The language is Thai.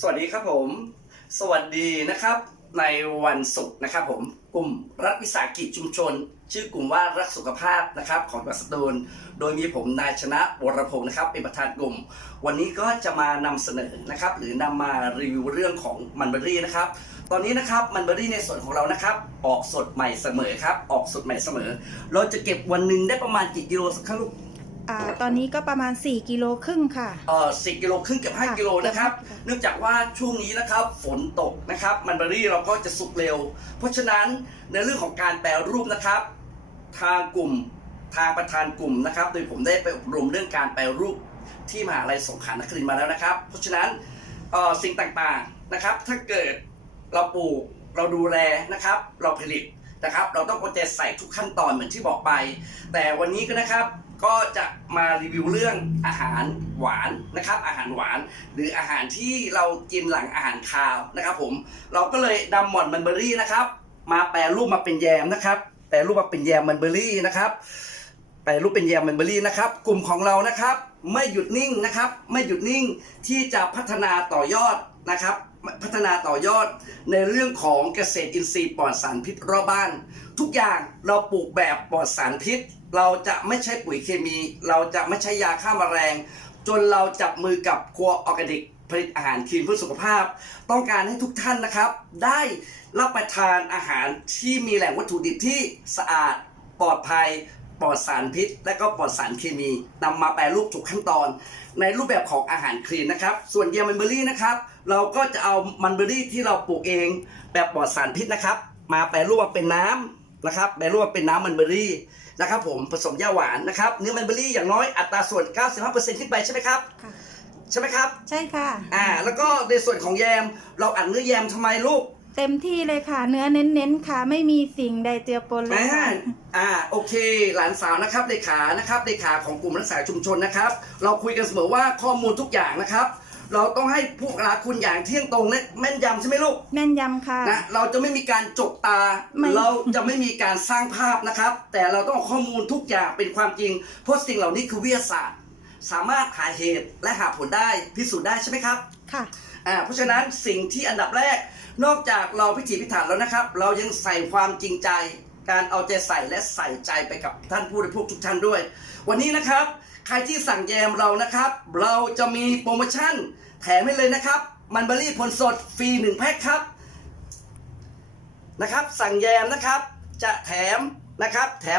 สวัสดีครับผม สวัสดีนะครับ ในวันศุกร์นะครับผมกลุ่มรัฐวิสาหกิจชุมชน ชื่อกลุ่มว่ารักสุขภาพนะครับของวัดสตูลโดยมีผมนายชนะวรพงศ์นะครับ เป็นประธานกลุ่ม วันนี้ก็จะมานำเสนอนะครับ หรือนำมารีวิวเรื่องของมันเบอรี่นะครับ ตอนนี้นะครับมันเบอรี่ในส่วนของเรานะครับ ออกสดใหม่เสมอครับ ออกสดใหม่เสมอ เราจะเก็บวันหนึ่งได้ประมาณกี่กิโลสักครั้งลูก อ่าตอนนี้ก็ประมาณ 4 กิโลครึ่งค่ะ เอ่อสิกิโลครึ่งเกับค่ะ5กิโลนะครับค่ะเนื่องจากว่าช่วงนี้นะครับฝนตกนะครับ มันเบอรี่เราก็จะสุกเร็ว เพราะฉะนั้นในเรื่องของการแปรรูปนะครับ ทางกลุ่มทางประธานกลุ่มนะครับ โดยผมได้ไปอบรมเรื่องการแปรรูปที่มหาลัยสงขลานครินทร์มาแล้วนะครับ เพราะฉะนั้นเอ่อสิ่งต่างๆนะครับ ถ้าเกิดเราปลูกเราดูแลนะครับ เราผลิต นะครับ เราต้องเอาใจใส่ทุกขั้นตอนเหมือนที่บอกไป แต่วันนี้ก็นะครับก็จะมารีวิวเรื่องอาหารหวานนะครับ อาหารหวาน หรืออาหารที่เรากินหลังอาหารคาวนะครับ ผมเราก็เลยนำหม่อนมันเบอรี่นะครับ มาแปรรูปมาเป็นแยมนะครับ แปรรูปมาเป็นแยมมันเบอรี่นะครับ แปรรูปเป็นแยมเบอรี่นะครับ กลุ่มของเรานะครับ ไม่หยุดนิ่งนะครับ ไม่หยุดนิ่งที่จะพัฒนาต่อยอดนะครับ พัฒนาต่อยอดในเรื่องของเกษตรอินทรีย์ปลอดสารพิษรอบบ้าน ทุกอย่างเราปลูกแบบปลอดสารพิษ เราจะไม่ใช้ปุ๋ยเคมี เราจะไม่ใช้ยาฆ่าแมลงจนเราจับมือกับครัวออร์แกนิกผลิตอาหารคลีนเพื่อสุขภาพ ต้องการให้ทุกท่านนะครับ ได้รับประทานอาหารที่มีแหล่งวัตถุดิบที่สะอาดปลอดภัย ปลอดสารพิษ และก็ปลอดสารเคมีนำมาแปรรูปถูกขั้นตอน ในรูปแบบของอาหารคลีนนะครับ ส่วนเยมันเบอรี่นะครับ เราก็จะเอามันเบอรี่ที่เราปลูกเองแบบปลอดสารพิษนะครับ มาแปรรูปมาเป็นน้ำนะครับแปรรูปมาเป็นน้ำมันเบอรี่นะครับ ผมผสมหญ้าหวานนะครับเนื้อมันเบอรี่อย่างน้อยอัตราส่วน 95%ขึ้นไปใช่ไหมครับค่ะใช่ไหมครับ ใช่ค่ะอ่าแล้วก็ในส่วนของแยมเราอัดเนื้อแยมทำไมลูก เต็มที่เลยค่ะ เนื้อเน้นๆค่ะ ไม่มีสิ่งใดเจือปนเลยอ่าค่ะ อ่าโอเค หลานสาวนะครับเลขานะครับเลขาของกลุ่มรักษาชุมชนนะครับ เราคุยกันเสมอว่าข้อมูลทุกอย่างนะครับ เราต้องให้ผู้ลาคุณอย่างเที่ยงตรงและแม่นยำใช่ไหมลูกแม่นยำค่ะ นะเราจะไม่มีการจกตา ไม่ เราจะไม่มีการสร้างภาพนะครับ แต่เราต้องเอาข้อมูลทุกอย่างเป็นความจริงเพราะสิ่งเหล่านี้คือวิทยาศาสตร์ สามารถหาเหตุและหาผลได้พิสูจน์ได้ใช่ไหมครับ ค่ะ อ่าเพราะฉะนั้นสิ่งที่อันดับแรก นอกจากเราพิถีพิถันแล้วนะครับ เรายังใส่ความจริงใจ การเอาใจใส่และใส่ใจไปกับท่านผู้บริโภคทุกท่านด้วย วันนี้นะครับ ใครที่สั่งแยมเรานะครับ เราจะมีโปรโมชั่นแถมให้เลยนะครับ มันเบอรี่ผลสดฟรีหนึ่งแพ็คครับนะครับ สั่งแยมนะครับ จะแถมนะครับแถม